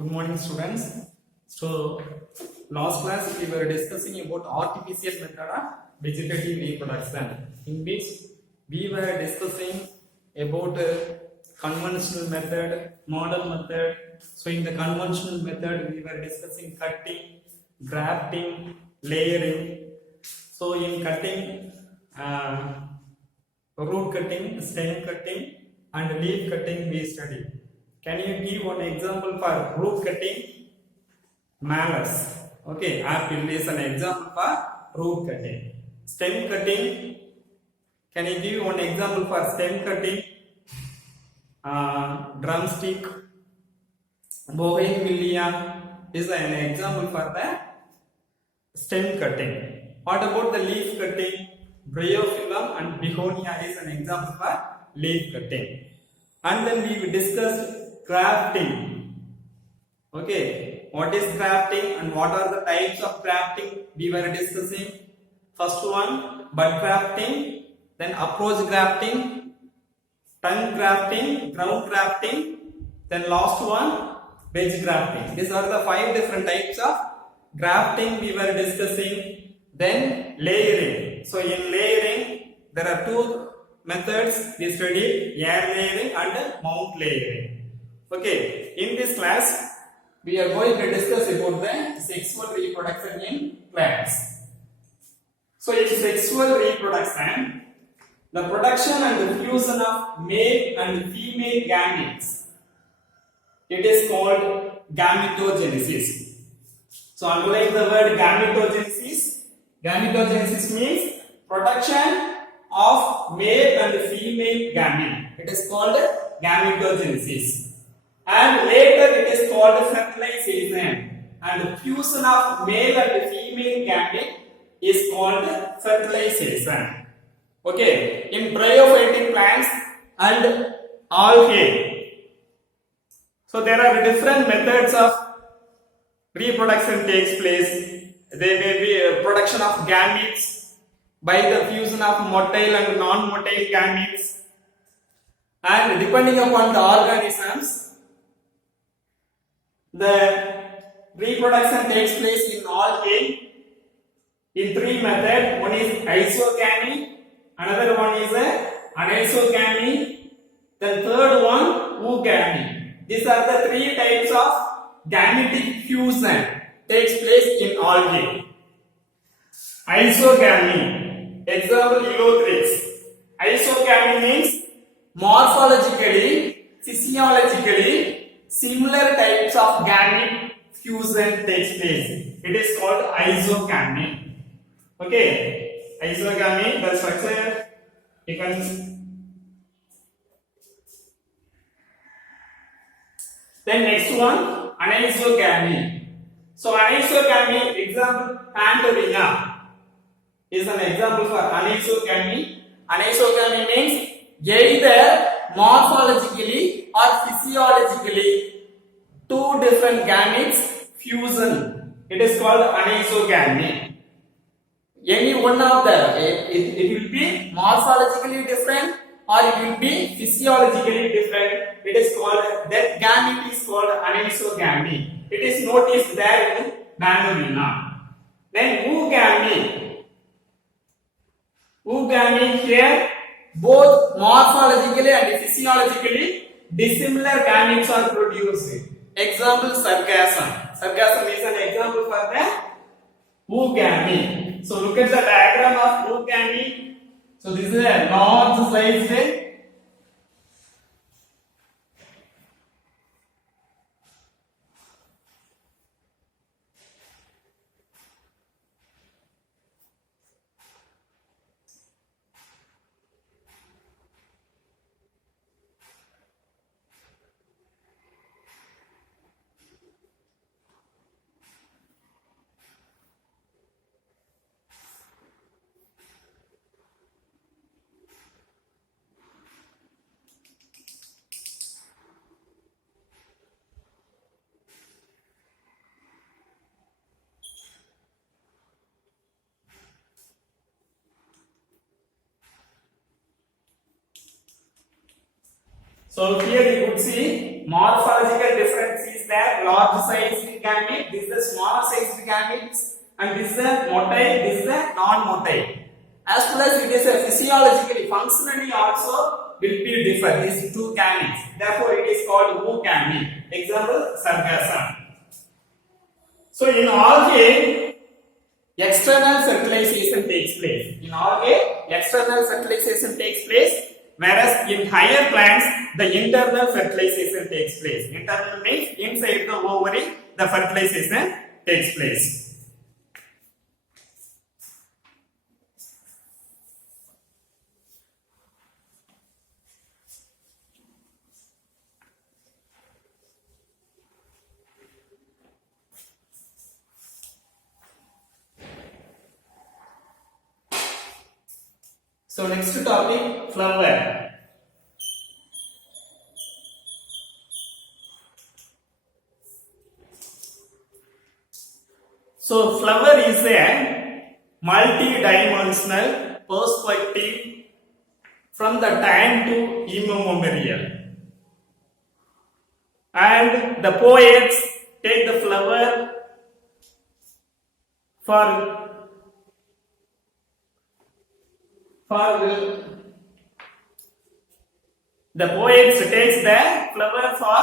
Good morning, students. So, last class we were discussing about artificial method of vegetative reproduction, in which we were discussing about conventional method, model method. So, in the conventional method, we were discussing cutting, grafting, layering. So, in cutting, root cutting, stem cutting, and leaf cutting we studied. Can you give one example for root cutting? Mallows. Okay, apple is an example for root cutting. Stem cutting. Can you give one example for stem cutting? Drumstick. Bougainvillea is an example for the stem cutting. What about the leaf cutting? Bryophyllum and Begonia is an example for leaf cutting. And then we discussed grafting. Okay, what is grafting and what are the types of grafting we were discussing? First one, bud grafting, then approach grafting, tongue grafting, ground grafting, then last one, wedge grafting. These are the 5 different types of grafting we were discussing. Then layering. So in layering, there are 2 methods we studied, air layering and mount layering. Okay, in this class, we are going to discuss about the sexual reproduction in plants. So in sexual reproduction, the production and the fusion of male and female gametes, it is called gametogenesis. So underline the word gametogenesis. Gametogenesis means production of male and female gamete. It is called gametogenesis. And later it is called fertilization. And fusion of male and female gamete is called fertilization. Okay, in bryophytic plants and algae. So there are different methods of reproduction takes place. There may be a production of gametes by the fusion of motile and non-motile gametes. And depending upon the organisms, the reproduction takes place in algae in 3 methods. One is isogamy, another one is anisogamy, then third one oogamy. These are the 3 types of gametic fusion takes place in algae. Isogamy, example Elothrix. Isogamy means morphologically, physiologically similar types of gamete fusion takes place. It is called isogamy. Okay, isogamy, the structure you can. Then next one, anisogamy. So anisogamy, example Pandorina is an example for anisogamy. Anisogamy means either morphologically or physiologically 2 different gametes fusion. It is called anisogamy. Any one of them, it will be morphologically different or it will be physiologically different. It is called, that gamete is called anisogamy. It is noticed there in Pandorina. Then oogamy. Oogamy here, both morphologically and physiologically dissimilar gametes are produced. Example sargassum. Sargassum is an example for the oogamy. So look at the diagram of oogamy. So this is a large size. So here you could see morphological difference is that large sized gamete, this is the small sized gametes, and this is the motile, this is the non-motile. As well as it is a physiologically, functionally also will be different. These two gametes. Therefore, it is called oogamete. Example, sargassum. So in algae, external fertilization takes place. In algae, external fertilization takes place, whereas in higher plants, the internal fertilization takes place. Internal means inside the ovary, the fertilization takes place. So next topic, flower. So flower is a multi-dimensional perspective from the time to immemorial. And the poets take the flower for the poets takes the flower for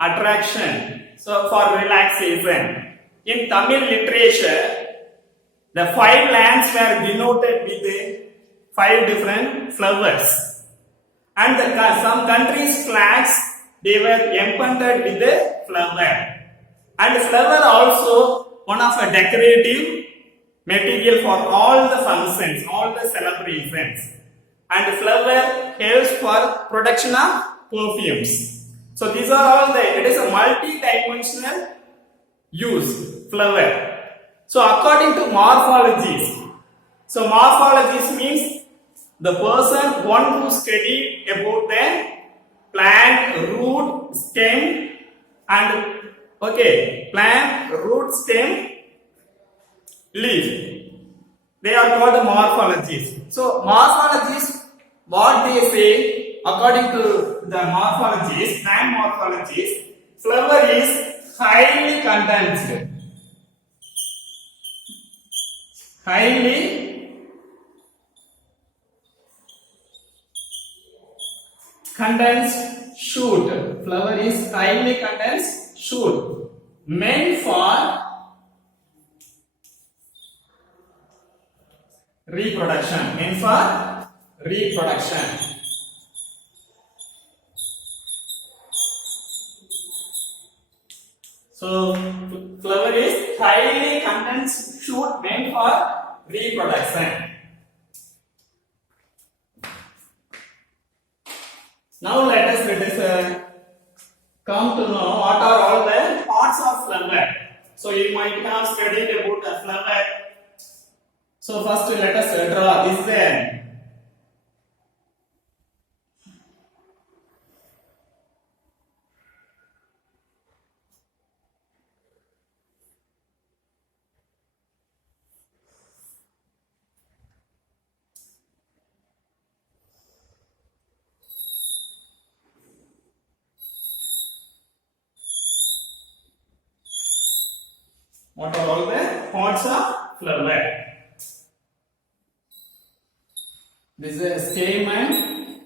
attraction, so for relaxation. In Tamil literature, the 5 lands were denoted with 5 different flowers, and some countries' flags they were empaneled with a flower. And flower also one of a decorative material for all the functions, all the celebrations. And flower helps for production of perfumes. So these are all it is a multi-dimensional use, flower. So according to morphologies, so morphologies means the person one who studied about the plant, root, stem, and plant, root, stem, leaf. They are called the morphologies. So morphologies, what they say, according to the morphologies, plant morphologies, flower is highly condensed. Highly condensed shoot. Flower is highly condensed shoot, meant for reproduction. Meant for reproduction. So flower is highly condensed shoot meant for reproduction. Now let us come to know what are all the parts of flower. So you might have studied about the flower. So first let us draw this then. What are all the parts of flower? This is a stamen.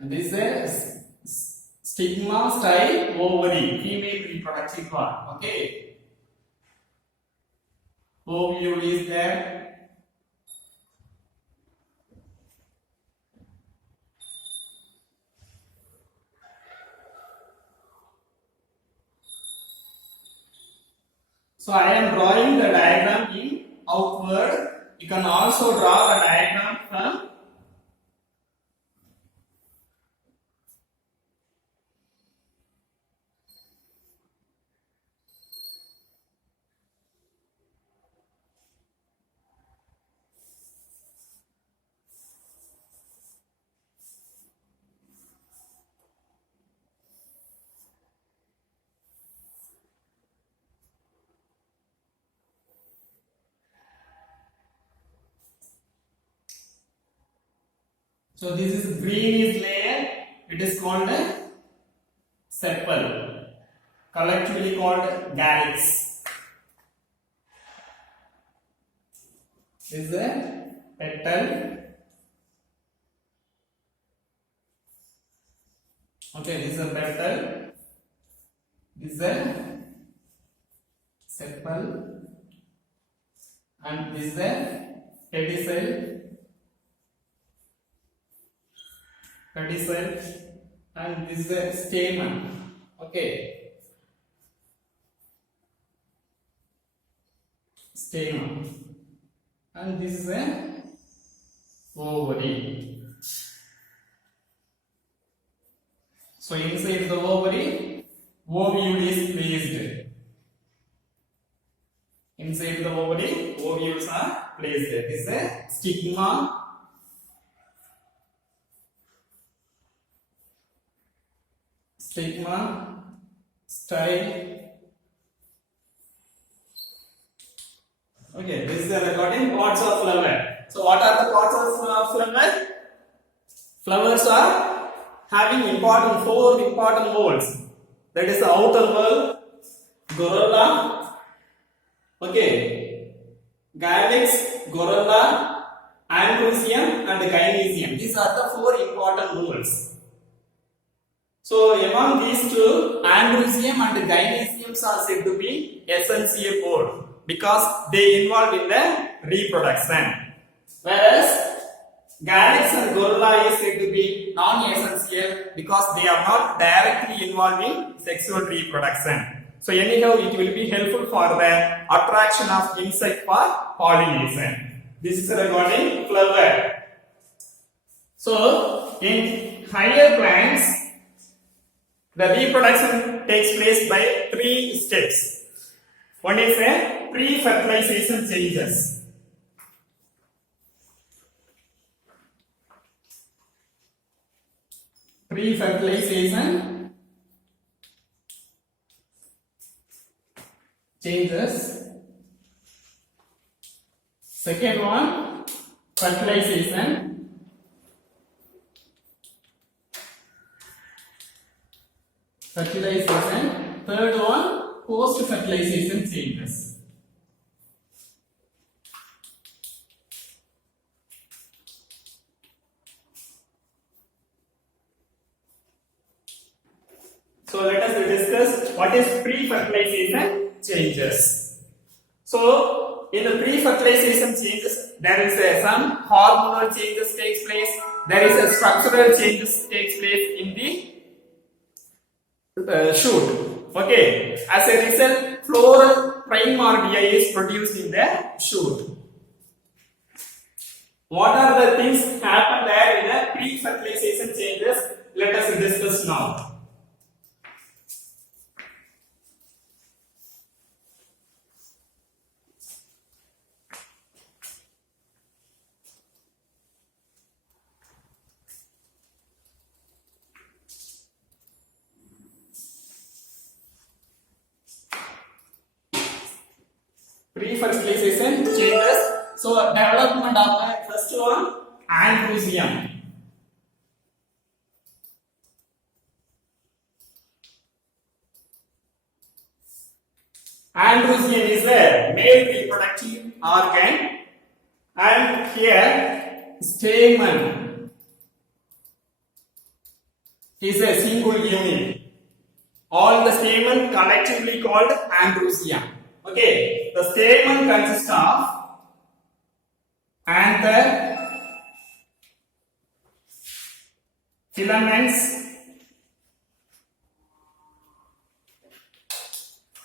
This is a stigma, style, ovary, female reproductive part. Okay. Ovule is there. So I am drawing the diagram in outward. You can also draw the diagram from So this is green is layer. It is called a sepal, collectively called calyx. This is a petal. Okay, this is a petal. This is a sepal, and this is a pedicel. And this is a stamen. Okay, stamen, and this is a ovary. So inside the ovary, ovule is placed. Inside the ovary, ovules are placed. This is a stigma. Stigma, style. Okay, this is the recording parts of flower. So what are the parts of flower? Flowers are having four important molds. That is the outer wall, corolla, okay, calyx, corolla, androecium and gynoecium. These are the four important molds. So among these two, androecium and gynoeciums are said to be essential pole because they involve in the reproduction. Whereas calyx and corolla is said to be non-essential because they are not directly involved in sexual reproduction. So anyhow, it will be helpful for the attraction of insect for pollination. This is regarding flower. So in higher plants, the reproduction takes place by 3 steps. One is a pre-fertilization changes. Pre-fertilization changes. Second one, fertilization. Third one, post-fertilization changes. So let us discuss what is pre-fertilization changes. So in the pre-fertilization changes, there is some hormonal changes takes place. There is a structural changes takes place in the shoot. Okay, as a result, floral primordia is produced in the shoot. What are the things happen there in the pre-fertilization changes? Let us discuss now. Pre-fertilization changes. So development of the first one, androecium. Androecium is a male reproductive organ, and here stamen is a single unit. All the stamen collectively called androecium. Okay, the stamen consists of anther, filaments,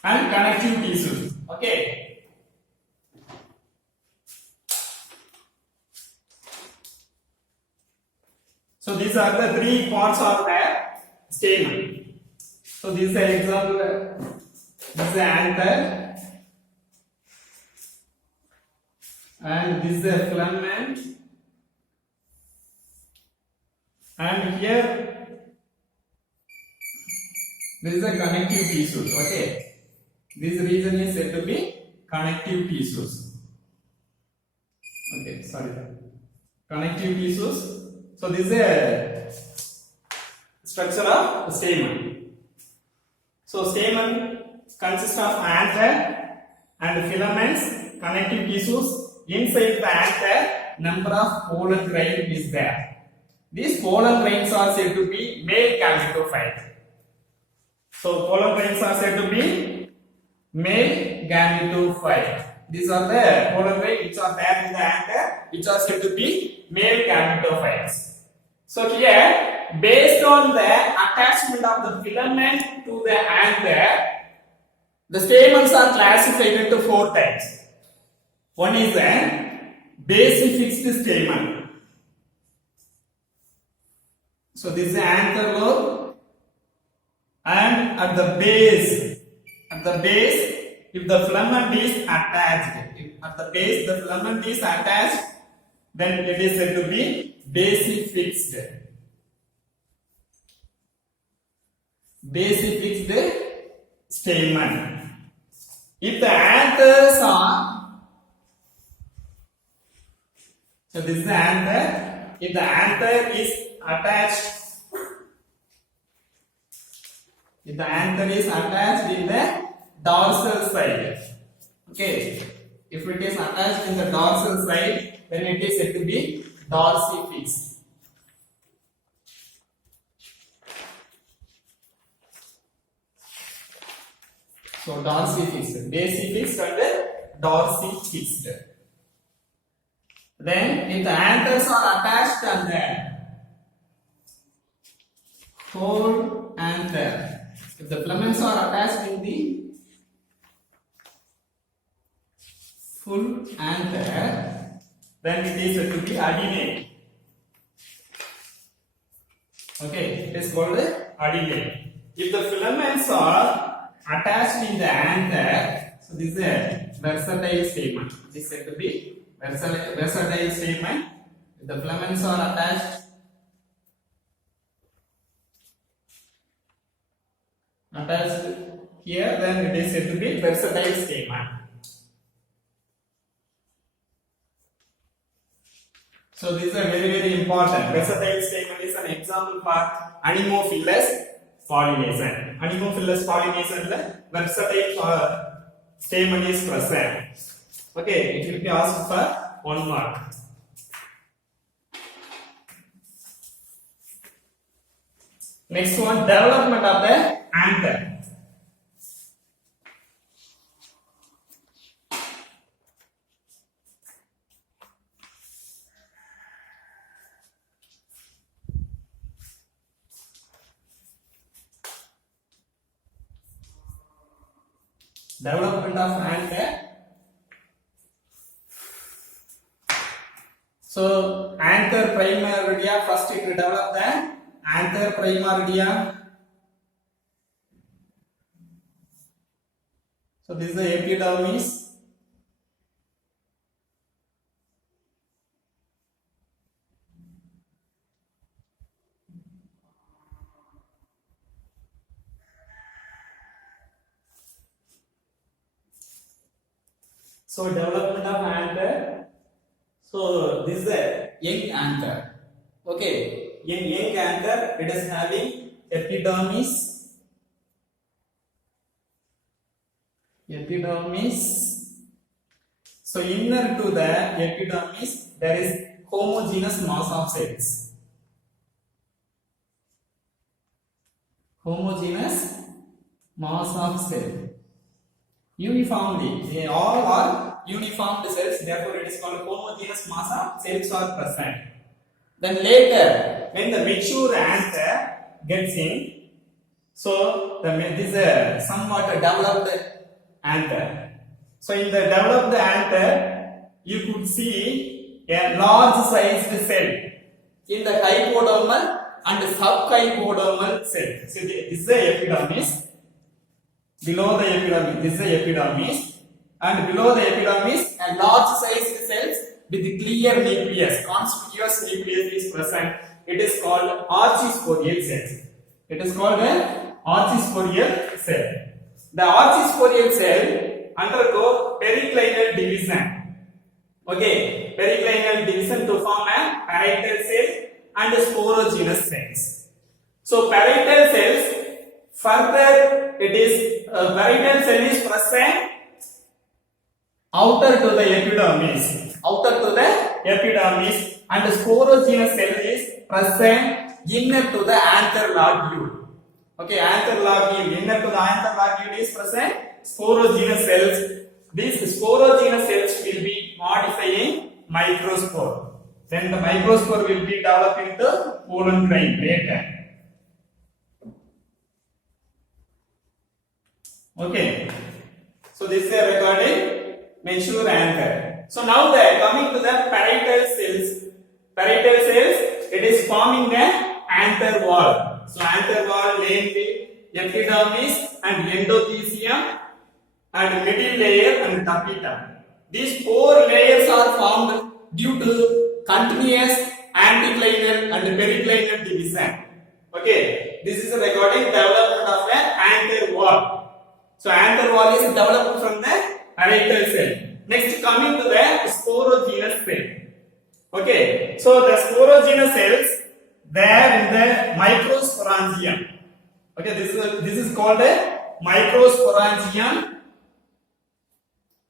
and connective tissues. Okay. So these are the 3 parts of the stamen. So this is an example. This is the anther. And this is a filament, and here this is a connective tissues. Okay, this region is said to be connective tissues. Okay, sorry, connective tissues. So this is a structure of stamen. So stamen consists of anther and filaments, connective tissues. Inside the anther, number of pollen grains is there. These pollen grains are said to be male gametophyte. So pollen grains are said to be male gametophyte. These are the pollen grains which are there in the anther, which are said to be male gametophytes. So here, based on the attachment of the filament to the anther, the stamens are classified into 4 types. One is the basifixed stamen. So this is the anther lobe, and at the base, if the filament is attached, if at the base the filament is attached, then it is said to be basifixed. Basifixed stamen. If the anthers are, so this is the anther. If the anther is attached, if the anther is attached in the dorsal side, okay, if it is attached in the dorsal side, then it is said to be dorsifixed. So dorsifixed, basifixed and dorsifixed. Then if the anthers are attached on the whole anther, if the filaments are attached in the full anther, then it is said to be adenate. Okay, it is called adenate. If the filaments are attached in the anther, so this is a versatile stamen. This is said to be versatile stamen. If the filaments are attached here, then it is said to be versatile stamen. So this is a very important. Versatile stamen is an example for anemophilous pollination. Anemophilous pollination, the versatile stamen is present. Okay, it will be asked for 1 mark. Next one, development of the anther. Development of anther. So anther primordia, first it will develop the anther primordia. So this is the epidermis. So development of anther. So this is a young anther. Okay, young anther, it is having epidermis. So inner to the epidermis there is homogeneous mass of cells. Homogeneous mass of cells. Uniformly, they all are uniform cells, therefore it is called homogeneous mass of cells are present. Then later, when the mature anther gets in, so this is a somewhat developed anther. So in the developed anther, you could see a large sized cell in the hypodermal and subhypodermal cell. So this is the epidermis. Below the epidermis, this is the epidermis, and below the epidermis, a large sized cells with clear nucleus, conspicuous nucleus is present. It is called archisporial cell. It is called an archisporial cell. The archisporial cell undergo periclinal division. Okay, periclinal division to form a parietal cell and sporogenous cells. So parietal cells, further it is parietal cell is present outer to the epidermis, and sporogenous cell is present inner to the anther lobule. Okay, anther lobule, inner to the anther lobule is present sporogenous cells. These sporogenous cells will be modifying microspore. Then the microspore will be developed into pollen grain later. Okay, so this is regarding mature anther. So now coming to the parietal cells. Parietal cells, it is forming the anther wall. So anther wall namely epidermis and endothelium and middle layer and tapetum. These four layers are formed due to continuous anticlinal and periclinal division. Okay, this is regarding development of an anther wall. So anther wall is developed from the parietal cell. Next, coming to the sporogenous cell. Okay, so the sporogenous cells there in the microsporangium. Okay, this is called a microsporangium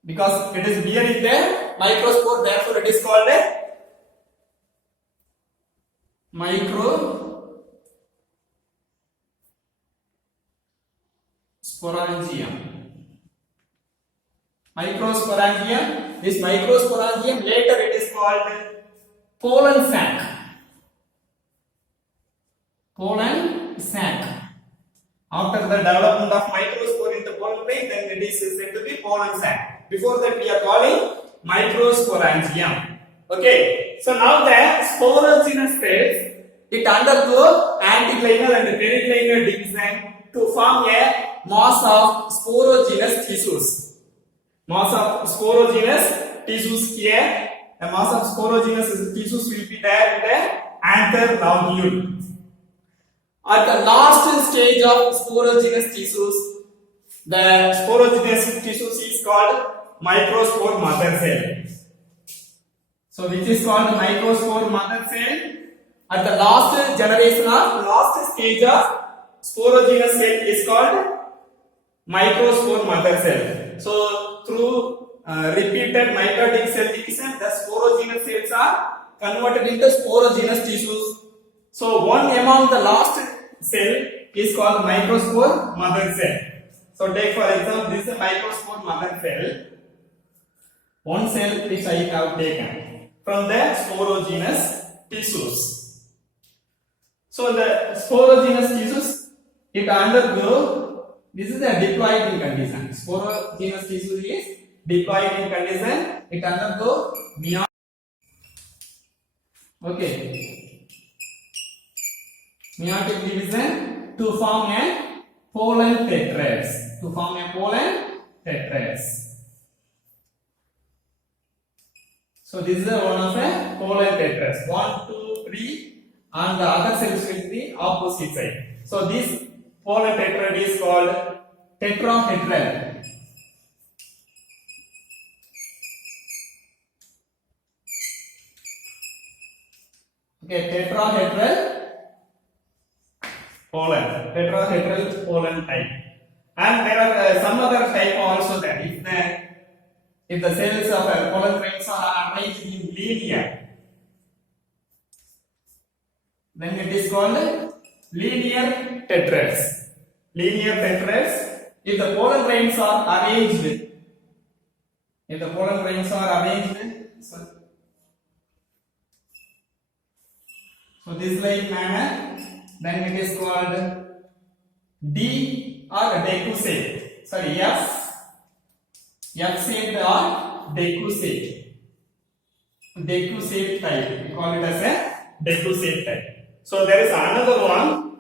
because it is bearing the microspore. Therefore, it is called a microsporangium. Microsporangium. This microsporangium later it is called pollen sac. Pollen sac. After the development of microspore into pollen grain, then it is said to be pollen sac. Before that, we are calling microsporangium. Okay. So now the sporogenous cells, it undergo anticlinal and periclinal division to form a mass of sporogenous tissues. Mass of sporogenous tissues here. The mass of sporogenous tissues will be there in the anther lobule. At the last stage of sporogenous tissues, the sporogenous tissues is called microspore mother cell. So which is called microspore mother cell. At the last generation of last stage of sporogenous cell is called microspore mother cell. So through repeated mitotic cell division, the sporogenous cells are converted into sporogenous tissues. So one among the last cell is called microspore mother cell. So take for example, this is a microspore mother cell. One cell which I have taken from the sporogenous tissues. So the sporogenous tissues, it undergo, this is a diploid in condition. Sporogenous tissue is diploid in condition. It undergo meiotic. Okay. Meiotic division to form a pollen tetrads. To form a pollen tetrads. So this is one of a pollen tetrads. 1, 2, 3, and the other cells will be opposite side. So this pollen tetrad is called tetrahedral. Okay, tetrahedral pollen type. And there are some other type also there. If the cells of pollen grains are arranged in linear, then it is called linear tetrads. Linear tetrads. If the pollen grains are arranged, so this like manner, then it is called D or decussate. Sorry, F-shaped or decussate. Decussate type. We call it as a decussate type. So there is another one.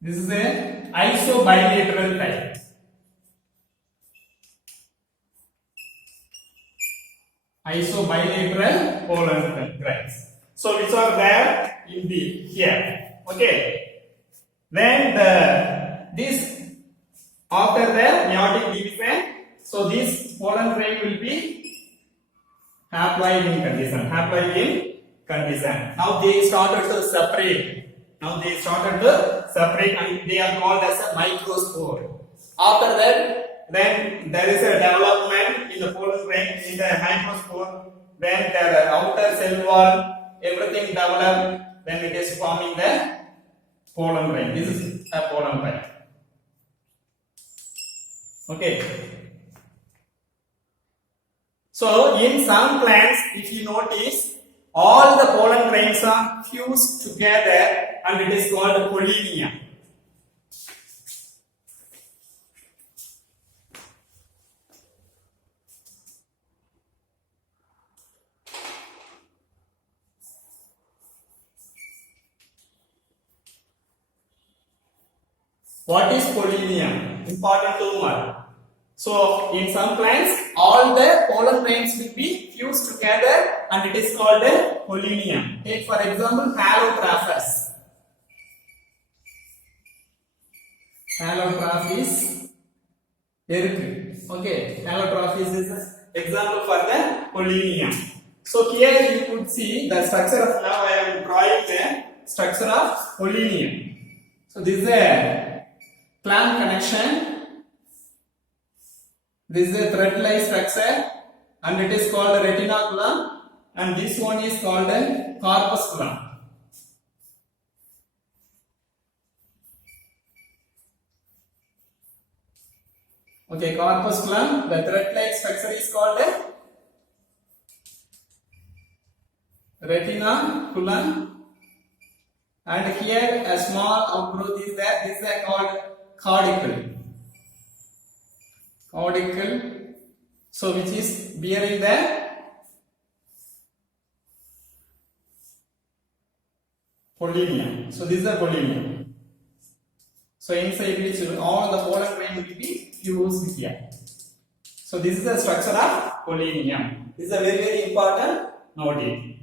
This is a isobilateral type. Isobilateral pollen grains. So which are there in the here. Okay. Then this after the meiotic division, so this pollen grain will be Haploid in condition. Haploid in condition. Now they started to separate. And they are called as a microspore. After that, then there is a development in the pollen grain in the microspore. Then the outer cell wall, everything developed. Then it is forming the pollen grain. This is a pollen grain. Okay. So in some plants, if you notice, all the pollen grains are fused together and it is called pollinia. What is pollinia? Important to know. So in some plants, all the pollen grains will be fused together and it is called a pollinia. Take for example Halotrophus. Halotrophus eruku. Okay, Halotrophus is an example for the pollinia. So here you could see the structure of, now I am drawing the structure of pollinia. So this is a clamp connection. This is a thread-like structure and it is called a retinaculum, and this one is called a corpusculum. Okay, corpusculum, the thread-like structure is called a retinaculum, and here a small outgrowth is there. This is called caudicle. So which is bearing the pollinia. So this is the pollinia. So inside which all the pollen grain will be fused here. So this is the structure of pollinium. This is a very important note.